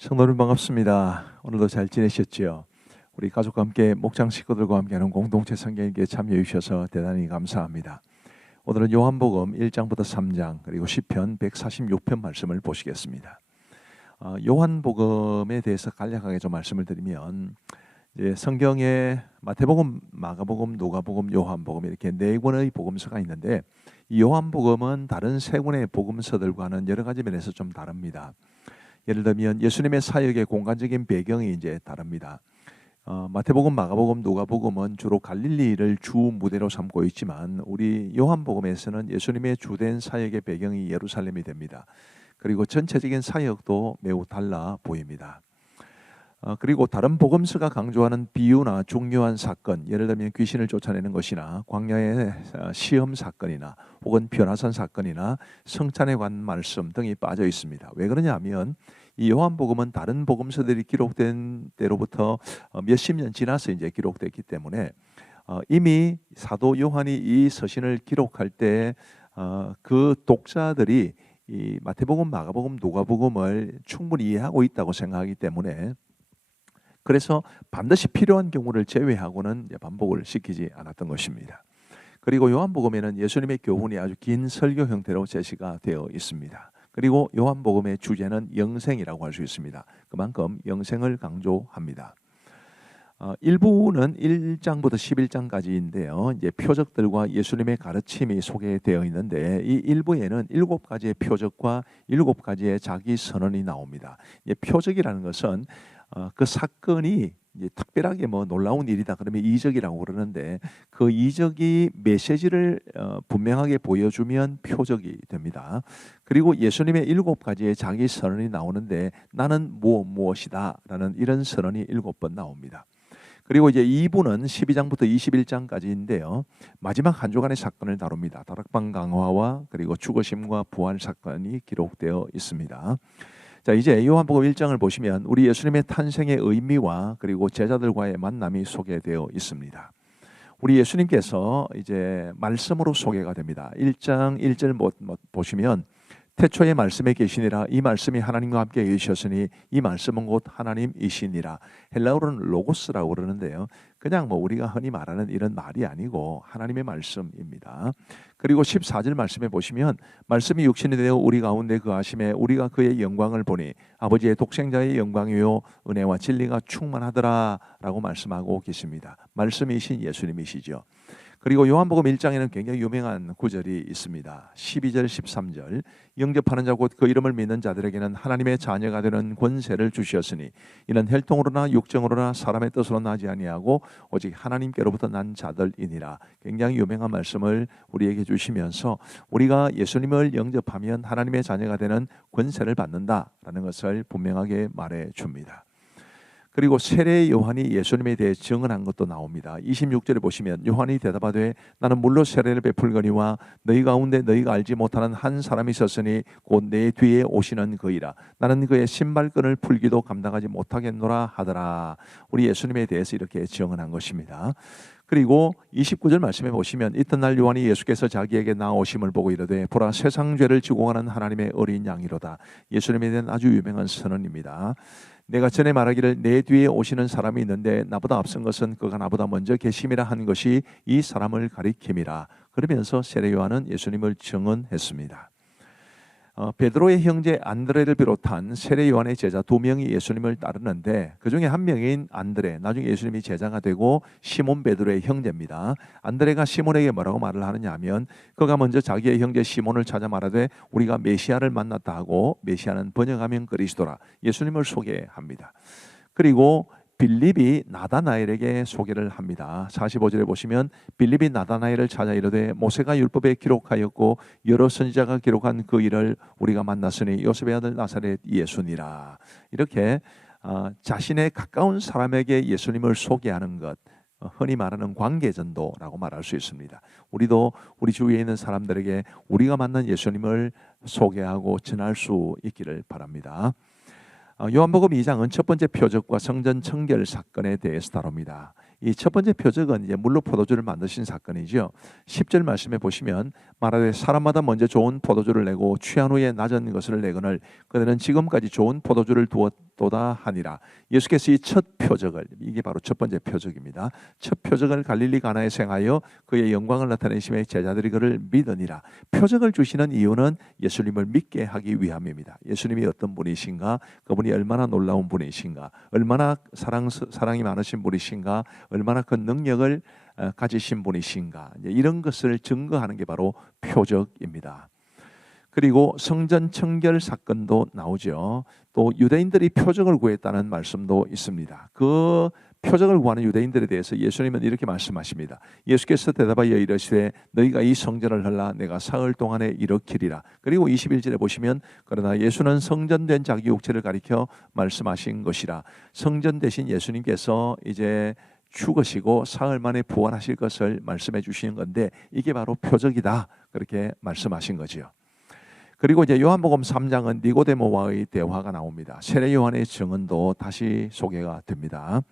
성도님 반갑습니다. 오늘도 잘 지내셨지요? 우리 가족과 함께 목장 식구들과 함께하는 공동체 성경에게 참여해 주셔서 대단히 감사합니다. 오늘은 요한복음 1장부터 3장 그리고 시편 146편 말씀을 보시겠습니다. 요한복음에 대해서 간략하게 좀 말씀을 드리면 이제 성경에 마태복음, 마가복음, 누가복음, 요한복음 이렇게 네 권의 복음서가 있는데 이 요한복음은 다른 세 권의 복음서들과는 여러 가지 면에서 좀 다릅니다. 예를 들면 예수님의 사역의 공간적인 배경이 이제 다릅니다. 마태복음, 마가복음, 누가복음은 주로 갈릴리를 주 무대로 삼고 있지만 우리 요한복음에서는 예수님의 주된 사역의 배경이 예루살렘이 됩니다. 그리고 전체적인 사역도 매우 달라 보입니다. 그리고 다른 복음서가 강조하는 비유나 중요한 사건, 예를 들면 귀신을 쫓아내는 것이나 광야의 시험 사건이나 혹은 변화산 사건이나 성찬에 관한 말씀 등이 빠져 있습니다. 왜 그러냐면 이 요한복음은 다른 복음서들이 기록된 때로부터 몇십 년 지나서 이제 기록됐기 때문에 이미 사도 요한이 이 서신을 기록할 때 그 독자들이 이 마태복음, 마가복음, 누가복음을 충분히 이해하고 있다고 생각하기 때문에 그래서 반드시 필요한 경우를 제외하고는 반복을 시키지 않았던 것입니다. 그리고 요한복음에는 예수님의 교훈이 아주 긴 설교 형태로 제시가 되어 있습니다. 그리고 요한복음의 주제는 영생이라고 할 수 있습니다. 그만큼 영생을 강조합니다. 일부는 1장부터 11장까지인데요. 이제 표적들과 예수님의 가르침이 소개되어 있는데 이 일부에는 7가지의 표적과 7가지의 자기 선언이 나옵니다. 표적이라는 것은 그 사건이 이제 특별하게 뭐 놀라운 일이다 그러면 이적이라고 그러는데 그 이적이 메시지를 분명하게 보여주면 표적이 됩니다. 그리고 예수님의 7가지의 자기 선언이 나오는데 나는 무엇이다 라는 이런 선언이 7번 나옵니다. 그리고 이제 2부는 12장부터 21장까지인데요. 마지막 한 주간의 사건을 다룹니다. 다락방 강화와 그리고 죽으심과 부활 사건이 기록되어 있습니다. 자, 이제 요한복음 1장을 보시면 우리 예수님의 탄생의 의미와 그리고 제자들과의 만남이 소개되어 있습니다. 우리 예수님께서 이제 말씀으로 소개가 됩니다. 1장 1절 보시면 태초에 말씀에 계시니라 이 말씀이 하나님과 함께 계셨으니 이 말씀은 곧 하나님이시니라. 헬라어로는 로고스라고 그러는데요. 그냥 뭐 우리가 흔히 말하는 이런 말이 아니고 하나님의 말씀입니다. 그리고 14절 말씀에 보시면 말씀이 육신이 되어 우리 가운데 거하심에 우리가 그의 영광을 보니 아버지의 독생자의 영광이요 은혜와 진리가 충만하더라 라고 말씀하고 계십니다. 말씀이신 예수님이시죠. 그리고 요한복음 1장에는 굉장히 유명한 구절이 있습니다. 12절 13절 영접하는 자 곧 그 이름을 믿는 자들에게는 하나님의 자녀가 되는 권세를 주시었으니 이는 혈통으로나 육정으로나 사람의 뜻으로 나지 아니하고 오직 하나님께로부터 난 자들이니라. 굉장히 유명한 말씀을 우리에게 주시면서 우리가 예수님을 영접하면 하나님의 자녀가 되는 권세를 받는다라는 것을 분명하게 말해 줍니다. 그리고 세례 요한이 예수님에 대해 증언한 것도 나옵니다. 26절에 보시면 요한이 대답하되 나는 물로 세례를 베풀거니와 너희 가운데 너희가 알지 못하는 한 사람이 있었으니 곧 내 뒤에 오시는 그이라. 나는 그의 신발끈을 풀기도 감당하지 못하겠노라 하더라. 우리 예수님에 대해서 이렇게 증언한 것입니다. 그리고 29절 말씀해 보시면 이튿날 요한이 예수께서 자기에게 나오심을 보고 이르되 보라 세상 죄를 지고 가는 하나님의 어린 양이로다. 예수님에 대한 아주 유명한 선언입니다. 내가 전에 말하기를 내 뒤에 오시는 사람이 있는데 나보다 앞선 것은 그가 나보다 먼저 계심이라 한 것이 이 사람을 가리킴이라. 그러면서 세례 요한은 예수님을 증언했습니다. 베드로의 형제 안드레를 비롯한 세례 요한의 제자 2명이 예수님을 따르는데 그 중에 한 명인 안드레, 나중에 예수님이 제자가 되고 시몬 베드로의 형제입니다. 안드레가 시몬에게 뭐라고 말을 하느냐 하면 그가 먼저 자기의 형제 시몬을 찾아 말하되 우리가 메시아를 만났다 하고 메시아는 번역하면 그리스도라. 예수님을 소개합니다. 그리고 빌립이 나다나엘에게 소개를 합니다. 45절에 보시면 빌립이 나다나엘을 찾아 이르되 모세가 율법에 기록하였고 여러 선지자가 기록한 그 일을 우리가 만났으니 요셉의 아들 나사렛 예수니라. 이렇게 자신의 가까운 사람에게 예수님을 소개하는 것, 흔히 말하는 관계전도라고 말할 수 있습니다. 우리도 우리 주위에 있는 사람들에게 우리가 만난 예수님을 소개하고 전할 수 있기를 바랍니다. 요한복음 2장은 첫 번째 표적과 성전 청결 사건에 대해서 다룹니다. 이 첫 번째 표적은 이제 물로 포도주를 만드신 사건이죠. 10절 말씀에 보시면 말하되 사람마다 먼저 좋은 포도주를 내고 취한 후에 낮은 것을 내거늘 그들은 지금까지 좋은 포도주를 없도다 하니라. 예수께서 이 첫 표적을, 이게 바로 첫 번째 표적입니다. 첫 표적을 갈릴리 가나에서 행하여 그의 영광을 나타내심에 제자들이 그를 믿으니라. 표적을 주시는 이유는 예수님을 믿게 하기 위함입니다. 예수님이 어떤 분이신가, 그분이 얼마나 놀라운 분이신가, 얼마나 사랑이 많으신 분이신가, 얼마나 그 능력을 가지신 분이신가, 이런 것을 증거하는 게 바로 표적입니다. 그리고 성전 청결 사건도 나오죠. 또 유대인들이 표적을 구했다는 말씀도 있습니다. 그 표적을 구하는 유대인들에 대해서 예수님은 이렇게 말씀하십니다. 예수께서 대답하여 이르시되 너희가 이 성전을 헐라 내가 사흘 동안에 일으키리라. 그리고 21절에 보시면 그러나 예수는 성전된 자기 육체를 가리켜 말씀하신 것이라. 성전 대신 예수님께서 이제 죽으시고 사흘 만에 부활하실 것을 말씀해 주시는 건데 이게 바로 표적이다, 그렇게 말씀하신 거지요. 그리고 이제 요한복음 3장은 니고데모와의 대화가 나옵니다. 세례 요한의 증언도 다시 소개가 됩니다.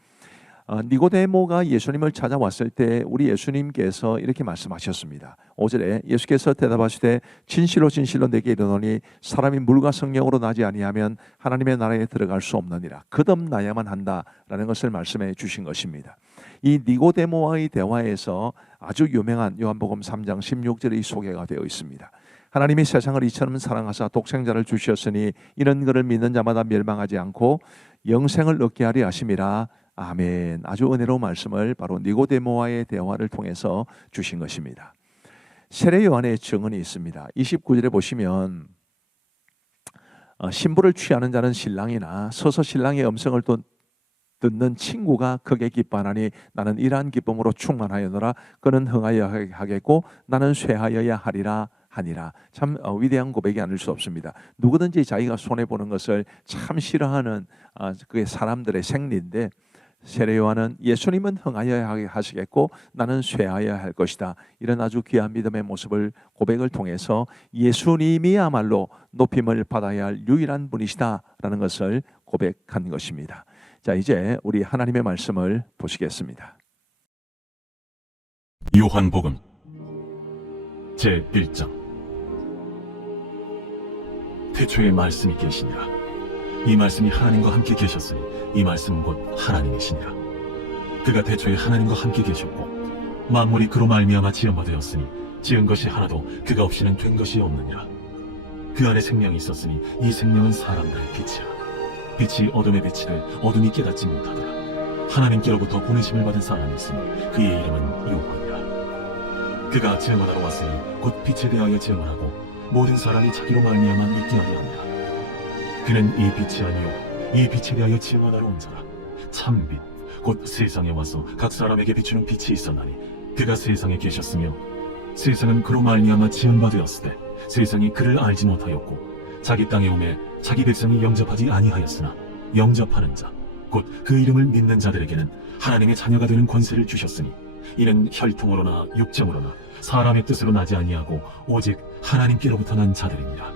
니고데모가 예수님을 찾아왔을 때 우리 예수님께서 이렇게 말씀하셨습니다. 5절에 예수께서 대답하시되 진실로 진실로 내게 이르노니 사람이 물과 성령으로 나지 아니하면 하나님의 나라에 들어갈 수 없느니라. 거듭나야만 한다라는 것을 말씀해 주신 것입니다. 이 니고데모와의 대화에서 아주 유명한 요한복음 3장 16절의 소개가 되어 있습니다. 하나님이 세상을 이처럼 사랑하사 독생자를 주셨으니 이는 그를 믿는 자마다 멸망하지 않고 영생을 얻게 하려 하심이라. 아멘. 아주 은혜로운 말씀을 바로 니고데모와의 대화를 통해서 주신 것입니다. 세례 요한의 증언이 있습니다. 29절에 보시면 신부를 취하는 자는 신랑이나 서서 신랑의 음성을 듣는 친구가 크게 기뻐하나니 나는 이러한 기쁨으로 충만하여노라. 그는 흥하여 하겠고 나는 쇠하여야 하리라 하니라. 참 위대한 고백이 아닐 수 없습니다. 누구든지 자기가 손해보는 것을 참 싫어하는 그게 사람들의 생리인데 세례 요한은 예수님은 흥하여야 하시겠고 나는 쇠하여야 할 것이다. 이런 아주 귀한 믿음의 모습을 고백을 통해서 예수님이야말로 높임을 받아야 할 유일한 분이시다라는 것을 고백한 것입니다. 자, 이제 우리 하나님의 말씀을 보시겠습니다. 요한복음 제1장. 태초에 말씀이 계시니라. 이 말씀이 하나님과 함께 계셨으니 이 말씀은 곧 하나님이시니라. 그가 태초에 하나님과 함께 계셨고 만물이 그로 말미암아 지은 바 되었으니 지은 것이 하나도 그가 없이는 된 것이 없느니라. 그 안에 생명이 있었으니 이 생명은 사람들의 빛이라. 빛이 어둠에 비치되 어둠이 깨닫지 못하더라. 하나님께로부터 보내심을 받은 사람이 있으니 그의 이름은 요한이라. 그가 증언하러 왔으니 곧 빛에 대하여 증언하고 모든 사람이 자기로 말미암아 믿게 하려 합니다. 그는 이 빛이 아니요 이 빛에 대하여 증언하러 온 자라. 참빛 곧 세상에 와서 각 사람에게 비추는 빛이 있었나니 그가 세상에 계셨으며 세상은 그로 말미암아 지은 바 되었으되 세상이 그를 알지 못하였고 자기 땅에 오매 자기 백성이 영접하지 아니하였으나 영접하는 자 곧 그 이름을 믿는 자들에게는 하나님의 자녀가 되는 권세를 주셨으니 이는 혈통으로나 육정으로나 사람의 뜻으로 나지 아니하고 오직 하나님께로부터 난 자들입니다.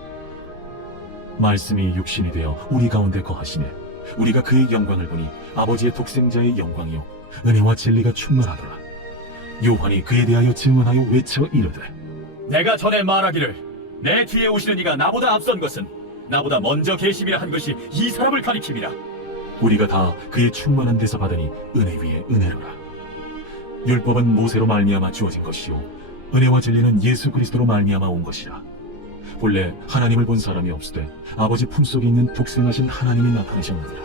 말씀이 육신이 되어 우리 가운데 거하시매 우리가 그의 영광을 보니 아버지의 독생자의 영광이요 은혜와 진리가 충만하더라. 요한이 그에 대하여 증언하여 외쳐 이르되 내가 전에 말하기를 내 뒤에 오시는 이가 나보다 앞선 것은 나보다 먼저 계심이라 한 것이 이 사람을 가리킴이라. 우리가 다 그의 충만한 데서 받으니 은혜 위에 은혜로라. 율법은 모세로 말미암아 주어진 것이요 은혜와 진리는 예수 그리스도로 말미암아 온 것이라. 본래 하나님을 본 사람이 없으되 아버지 품속에 있는 독생하신 하나님이 나타나셨느니라.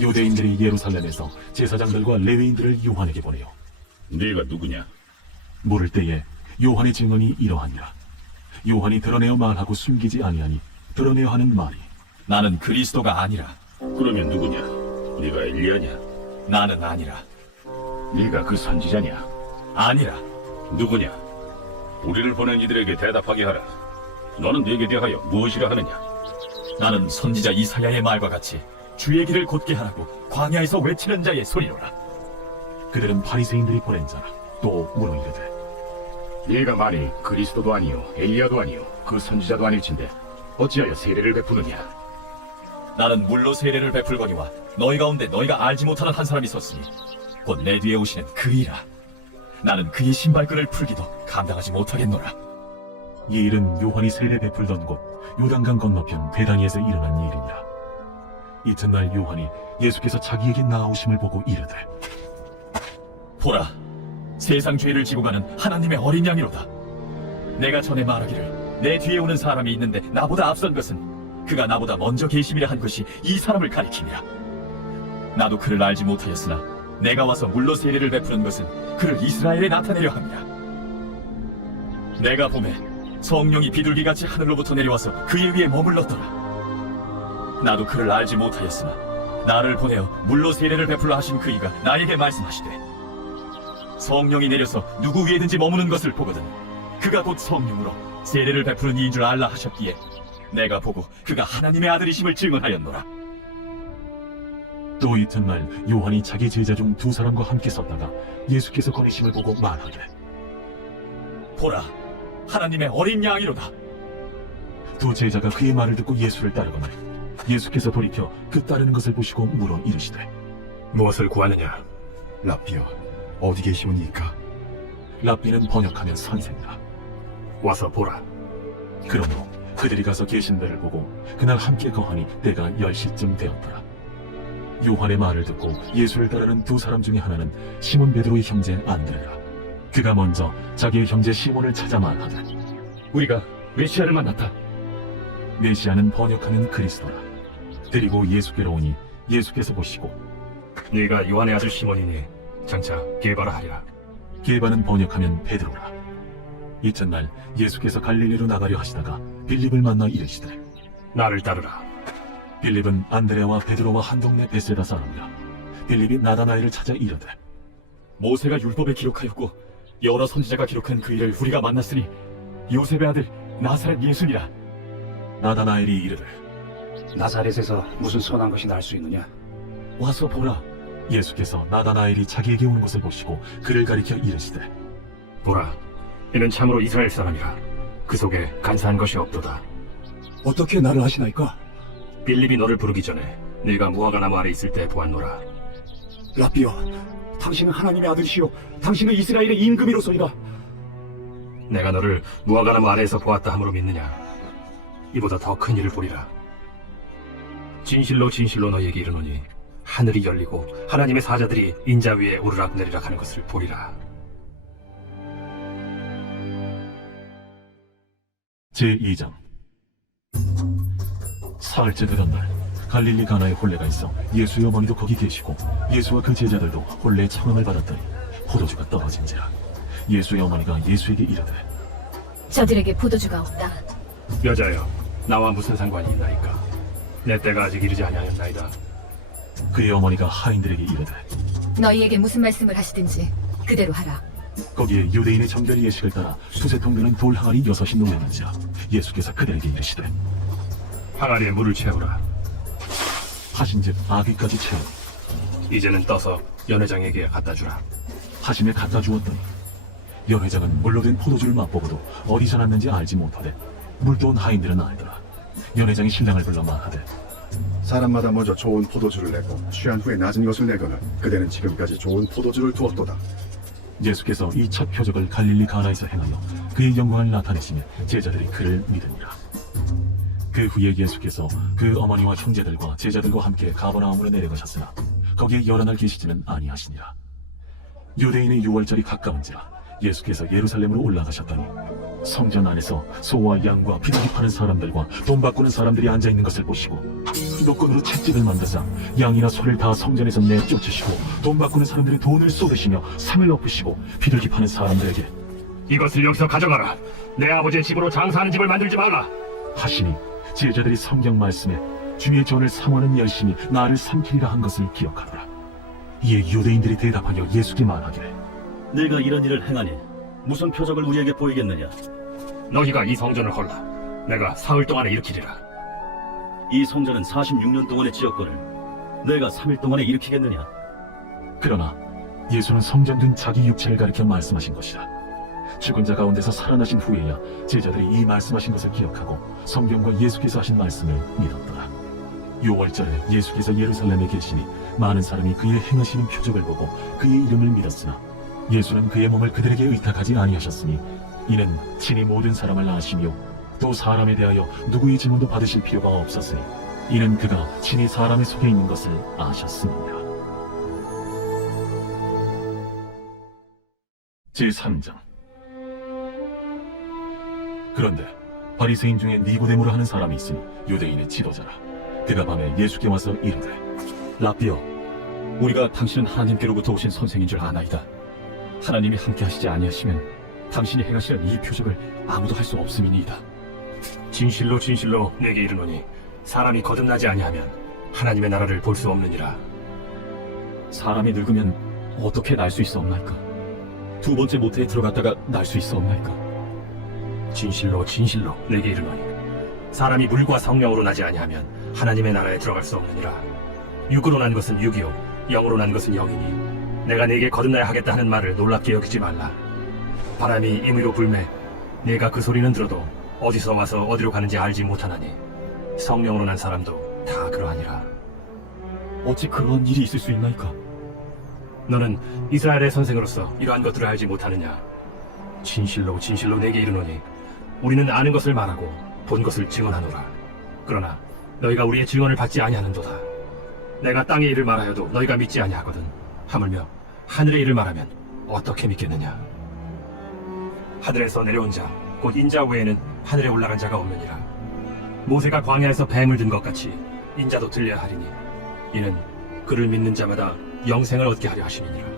유대인들이 예루살렘에서 제사장들과 레위인들을 요한에게 보내요. 네가 누구냐? 물을 때에 요한의 증언이 이러하니라. 요한이 드러내어 말하고 숨기지 아니하니 드러내어 하는 말이 나는 그리스도가 아니라. 그러면 누구냐? 네가 엘리야냐? 나는 아니라. 네가 그 선지자냐? 아니라. 누구냐? 우리를 보낸 이들에게 대답하게 하라. 너는 네게 대하여 무엇이라 하느냐? 나는 선지자 이사야의 말과 같이 주의 길을 곧게 하라고 광야에서 외치는 자의 소리로라. 그들은 바리새인들이 보낸 자라. 또 물어 이르되 네가 만일 그리스도도 아니요 엘리야도 아니요 그 선지자도 아닐진데 어찌하여 세례를 베푸느냐? 나는 물로 세례를 베풀거니와 너희 가운데 너희가 알지 못하는 한 사람이 있었으니 곧 내 뒤에 오시는 그이라. 나는 그의 신발끈을 풀기도 감당하지 못하겠노라. 이 일은 요한이 세례 베풀던 곳 요단강 건너편 베다니에서 일어난 일이니라. 이튿날 요한이 예수께서 자기에게 나아오심을 보고 이르되 보라, 세상 죄를 지고 가는 하나님의 어린 양이로다. 내가 전에 말하기를 내 뒤에 오는 사람이 있는데 나보다 앞선 것은 그가 나보다 먼저 계심이라 한 것이 이 사람을 가리킴이라. 나도 그를 알지 못하였으나 내가 와서 물로 세례를 베푸는 것은 그를 이스라엘에 나타내려 함이라. 내가 보매 성령이 비둘기같이 하늘로부터 내려와서 그의 위에 머물렀더라. 나도 그를 알지 못하였으나 나를 보내어 물로 세례를 베풀라 하신 그이가 나에게 말씀하시되 성령이 내려서 누구 위에든지 머무는 것을 보거든 그가 곧 성령으로 세례를 베푸는 이인 줄 알라 하셨기에 내가 보고 그가 하나님의 아들이심을 증언하였노라. 또 이튿날 요한이 자기 제자 중 두 사람과 함께 섰다가 예수께서 거니심을 보고 말하되 보라, 하나님의 어린 양이로다. 두 제자가 그의 말을 듣고 예수를 따르거늘 예수께서 돌이켜 그 따르는 것을 보시고 물어 이르시되 무엇을 구하느냐? 라피여, 어디 계시오니이까? 랍비는 번역하면 선생이라. 와서 보라. 그러므로 그들이 가서 계신 데를 보고 그날 함께 거하니 때가 10시쯤 되었더라. 요한의 말을 듣고 예수를 따르는 두 사람 중에 하나는 시몬 베드로의 형제 안드레라. 그가 먼저 자기의 형제 시몬을 찾아 말하되 우리가 메시아를 만났다. 메시아는 번역하면 그리스도라. 데리고 예수께로 오니 예수께서 보시고 네가 요한의 아들 시몬이니 장차 게바라 하리라. 게바는 번역하면 베드로라. 이튿날 예수께서 갈릴리로 나가려 하시다가 빌립을 만나 이르시되 나를 따르라. 빌립은 안드레와 베드로와 한 동네 베세다 사람이라. 빌립이 나다나엘을 찾아 이르되 모세가 율법에 기록하였고 여러 선지자가 기록한 그 일을 우리가 만났으니 요셉의 아들 나사렛 예수니라. 나다나엘이 이르되 나사렛에서 무슨 선한 것이 날 수 있느냐? 와서 보라. 예수께서 나다나엘이 자기에게 오는 것을 보시고 그를 가리켜 이르시되 보라. 이는 참으로 이스라엘 사람이라. 그 속에 간사한 것이 없도다. 어떻게 나를 아시나이까? 빌립이 너를 부르기 전에 네가 무화과나무 아래 있을 때 보았노라. 라비여, 당신은 하나님의 아들이시오. 당신은 이스라엘의 임금이로소이다. 내가 너를 무화과나무 아래에서 보았다 함으로 믿느냐? 이보다 더 큰 일을 보리라. 진실로 진실로 너희에게 이르노니 하늘이 열리고 하나님의 사자들이 인자 위에 오르락 내리락 하는 것을 보리라. 제2장 사흘째 되던 날 갈릴리 가나에 혼례가 있어 예수의 어머니도 거기 계시고 예수와 그 제자들도 혼례의 청함을 받았더니 포도주가 떨어진지라. 예수의 어머니가 예수에게 이르되 저들에게 포도주가 없다. 여자여, 나와 무슨 상관이 있나이까? 내 때가 아직 이르지 아니하였나이다. 그의 어머니가 하인들에게 이르되 너희에게 무슨 말씀을 하시든지 그대로 하라. 거기에 유대인의 정결 예식을 따라 두세 통 되는 돌 항아리 6이 놓였는지라. 예수께서 그들에게 이르시되 항아리에 물을 채우라. 하신즉 아귀까지 채우니 이제는 떠서 연회장에게 갖다 주라. 하심에 갖다 주었더니 연회장은 물로 된 포도주를 맛보고도 어디서 났는지 알지 못하되 물도 온 하인들은 알더라. 연회장이 신랑을 불러 말하되 사람마다 먼저 좋은 포도주를 내고 취한 후에 낮은 것을 내거늘 그대는 지금까지 좋은 포도주를 두었도다. 예수께서 이 첫 표적을 갈릴리 가나에서 행하여 그의 영광을 나타내시며 제자들이 그를 믿으니라. 그 후에 예수께서 그 어머니와 형제들과 제자들과 함께 가버나움으로 내려가셨으나 거기에 여러 날 계시지는 아니하시니라. 유대인의 유월절이 가까운지라 예수께서 예루살렘으로 올라가셨더니 성전 안에서 소와 양과 비둘기 파는 사람들과 돈 바꾸는 사람들이 앉아있는 것을 보시고 노끈으로 채찍을 만드사 양이나 소를 다 성전에서 내쫓으시고 돈 바꾸는 사람들의 돈을 쏟으시며 상을 엎으시고 비둘기 파는 사람들에게 이것을 여기서 가져가라. 내 아버지의 집으로 장사하는 집을 만들지 말라. 하시니 제자들이 성경 말씀에 주의 전을 삼원은 열심히 나를 삼키리라 한 것을 기억하더라. 이에 유대인들이 대답하여 예수께 말하기를 네가 이런 일을 행하니 무슨 표적을 우리에게 보이겠느냐? 너희가 이 성전을 헐라. 내가 사흘 동안에 일으키리라. 이 성전은 46년 동안에 지었거늘 내가 3일 동안에 일으키겠느냐? 그러나 예수는 성전된 자기 육체를 가리켜 말씀하신 것이라. 죽은 자 가운데서 살아나신 후에야 제자들이 이 말씀하신 것을 기억하고 성경과 예수께서 하신 말씀을 믿었더라. 요월절에 예수께서 예루살렘에 계시니 많은 사람이 그의 행하시는 표적을 보고 그의 이름을 믿었으나 예수는 그의 몸을 그들에게 의탁하지 아니하셨으니 이는 친히 모든 사람을 아시며 또 사람에 대하여 누구의 질문도 받으실 필요가 없었으니 이는 그가 친히 사람의 속에 있는 것을 아셨습니다. 제3장. 그런데 바리새인 중에 니고데모라 하는 사람이 있으니 유대인의 지도자라. 그가 밤에 예수께 와서 이르되 라비여, 우리가 당신은 하나님께로부터 오신 선생인 줄 아나이다. 하나님이 함께 하시지 아니하시면 당신이 행하시는 이 표적을 아무도 할 수 없음이니이다. 진실로 진실로 내게 이르노니 사람이 거듭나지 아니하면 하나님의 나라를 볼 수 없느니라. 사람이 늙으면 어떻게 날 수 있사옵나이까? 두 번째 모태에 들어갔다가 날 수 있사옵나이까? 진실로 진실로 내게 이르노니 사람이 물과 성령으로 나지 아니하면 하나님의 나라에 들어갈 수 없느니라. 육으로 난 것은 육이요 영으로 난 것은 영이니 내가 네게 거듭나야 하겠다 하는 말을 놀랍게 여기지 말라. 바람이 임의로 불매 네가 그 소리는 들어도 어디서 와서 어디로 가는지 알지 못하나니 성령으로 난 사람도 다 그러하니라. 어찌 그러한 일이 있을 수 있나이까? 너는 이스라엘의 선생으로서 이러한 것들을 알지 못하느냐? 진실로 진실로 내게 이르노니 우리는 아는 것을 말하고 본 것을 증언하노라. 그러나 너희가 우리의 증언을 받지 아니하는도다. 내가 땅의 일을 말하여도 너희가 믿지 아니하거든. 하물며 하늘의 일을 말하면 어떻게 믿겠느냐? 하늘에서 내려온 자 곧 인자 외에는 하늘에 올라간 자가 없느니라. 모세가 광야에서 뱀을 든 것 같이 인자도 들려야 하리니 이는 그를 믿는 자마다 영생을 얻게 하려 하심이니라.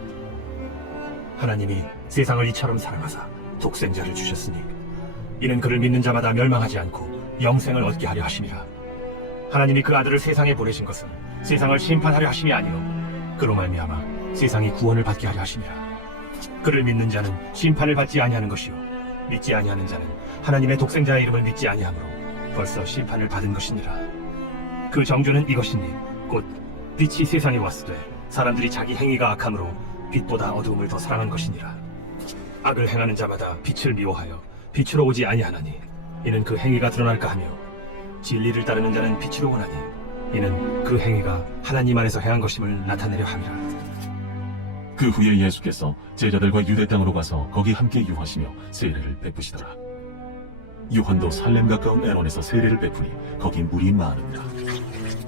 하나님이 세상을 이처럼 사랑하사 독생자를 주셨으니 이는 그를 믿는 자마다 멸망하지 않고 영생을 얻게 하려 하심이라. 하나님이 그 아들을 세상에 보내신 것은 세상을 심판하려 하심이 아니요 그로 말미암아 세상이 구원을 받게 하려 하심이라. 그를 믿는 자는 심판을 받지 아니하는 것이요 믿지 아니하는 자는 하나님의 독생자의 이름을 믿지 아니하므로 벌써 심판을 받은 것이니라. 그 정죄는 이것이니 곧 빛이 세상에 왔으되 사람들이 자기 행위가 악함으로 빛보다 어두움을 더 사랑한 것이니라. 악을 행하는 자마다 빛을 미워하여 빛으로 오지 아니하나니 이는 그 행위가 드러날까 하며 진리를 따르는 자는 빛으로 오나니 이는 그 행위가 하나님 안에서 행한 것임을 나타내려 함이라. 그 후에 예수께서 제자들과 유대 땅으로 가서 거기 함께 유하시며 세례를 베푸시더라. 요한도 살렘 가까운 에논에서 세례를 베푸니 거기 물이 많으니라.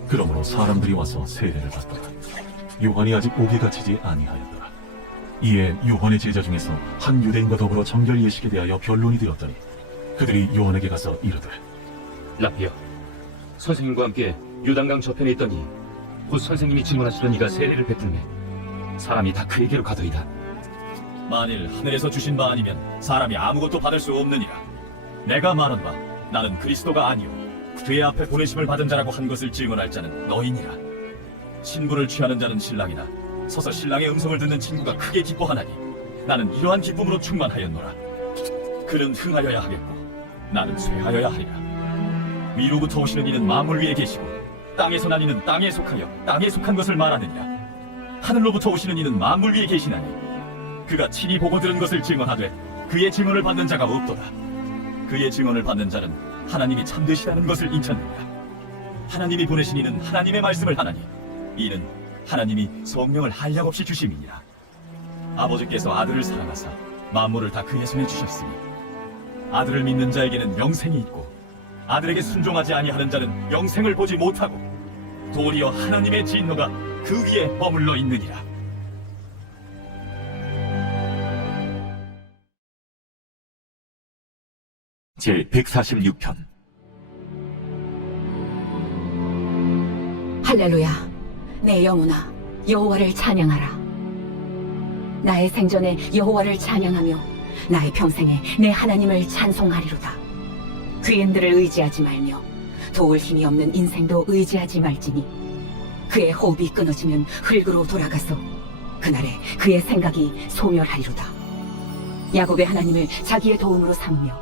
그러므로 사람들이 와서 세례를 받더라. 요한이 아직 옥에 갇히지 아니하였더라. 이에 요한의 제자 중에서 한 유대인과 더불어 정결 예식에 대하여 변론이 되었더니 그들이 요한에게 가서 이르되 라비여, 선생님과 함께 요단강 저편에 있더니 곧 선생님이 질문하시던 이가 세례를 베풀매 사람이 다 그에게로 가더이다. 만일 하늘에서 주신 바 아니면 사람이 아무것도 받을 수 없느니라. 내가 말한 바 나는 그리스도가 아니요 그의 앞에 보내심을 받은 자라고 한 것을 증언할 자는 너희니라. 신부를 취하는 자는 신랑이나 서서 신랑의 음성을 듣는 친구가 크게 기뻐하나니 나는 이러한 기쁨으로 충만하였노라. 그는 흥하여야 하겠고 나는 쇠하여야 하리라. 위로부터 오시는 이는 만물 위에 계시고 땅에서 난 이는 땅에 속하여 땅에 속한 것을 말하느니라. 하늘로부터 오시는 이는 만물 위에 계시나니 그가 친히 보고 들은 것을 증언하되 그의 증언을 받는 자가 없도다. 그의 증언을 받는 자는 하나님이 참되시다는 것을 인쳤느니라. 하나님이 보내신 이는 하나님의 말씀을 하나니 이는 하나님이 성령을 한량없이 주심이니라. 아버지께서 아들을 사랑하사 만물을 다 그의 손에 주셨으니 아들을 믿는 자에게는 영생이 있고 아들에게 순종하지 아니하는 자는 영생을 보지 못하고 도리어 하나님의 진노가 그 위에 머물러 있느니라. 제 146편. 할렐루야, 내 영혼아 여호와를 찬양하라. 나의 생전에 여호와를 찬양하며 나의 평생에 내 하나님을 찬송하리로다. 귀인들을 의지하지 말며 도울 힘이 없는 인생도 의지하지 말지니 그의 호흡이 끊어지면 흙으로 돌아가서 그날에 그의 생각이 소멸하리로다. 야곱의 하나님을 자기의 도움으로 삼으며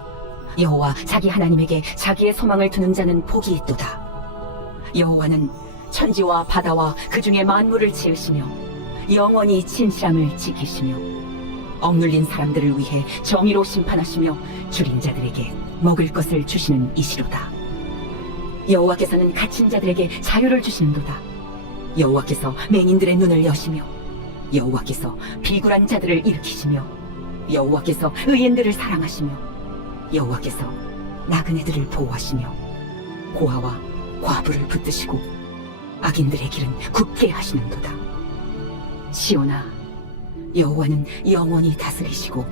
여호와 자기 하나님에게 자기의 소망을 두는 자는 복이 있도다. 여호와는 천지와 바다와 그 중에 만물을 지으시며 영원히 진실함을 지키시며 억눌린 사람들을 위해 정의로 심판하시며 줄인 자들에게 먹을 것을 주시는 이시로다. 여호와께서는 갇힌 자들에게 자유를 주시는도다. 여호와께서 맹인들의 눈을 여시며 여호와께서 비굴한 자들을 일으키시며 여호와께서 의인들을 사랑하시며 여호와께서 나그네들을 보호하시며 고아와 과부를 붙드시고 악인들의 길은 굳게 하시는도다. 시온아, 여호와는 영원히 다스리시고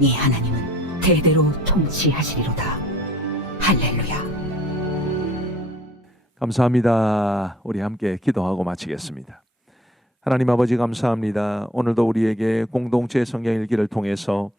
네 하나님은 대대로 통치하시리로다. 할렐루야. 감사합니다. 우리 함께 기도하고 마치겠습니다. 하나님 아버지 감사합니다. 오늘도 우리에게 공동체 성경 읽기를 통해서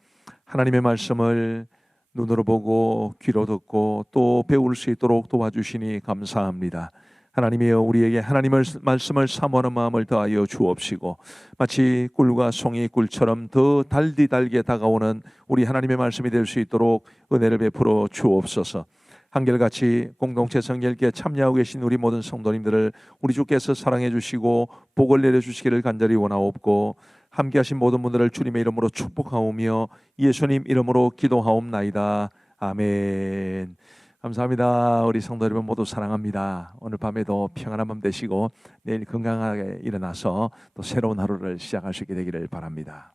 하나님의 말씀을 눈으로 보고 귀로 듣고 또 배울 수 있도록 도와주시니 감사합니다. 하나님이여, 우리에게 하나님의 말씀을 사모하는 마음을 더하여 주옵시고 마치 꿀과 송이 꿀처럼 더 달디 달게 다가오는 우리 하나님의 말씀이 될 수 있도록 은혜를 베풀어 주옵소서. 한결같이 공동체 성결기에 참여하고 계신 우리 모든 성도님들을 우리 주께서 사랑해 주시고 복을 내려 주시기를 간절히 원하옵고, 함께 하신 모든 분들을 주님의 이름으로 축복하오며 예수님 이름으로 기도하옵나이다. 아멘. 감사합니다. 우리 성도 여러분 모두 사랑합니다. 오늘 밤에도 평안한 밤 되시고 내일 건강하게 일어나서 또 새로운 하루를 시작할 수 있게 되기를 바랍니다.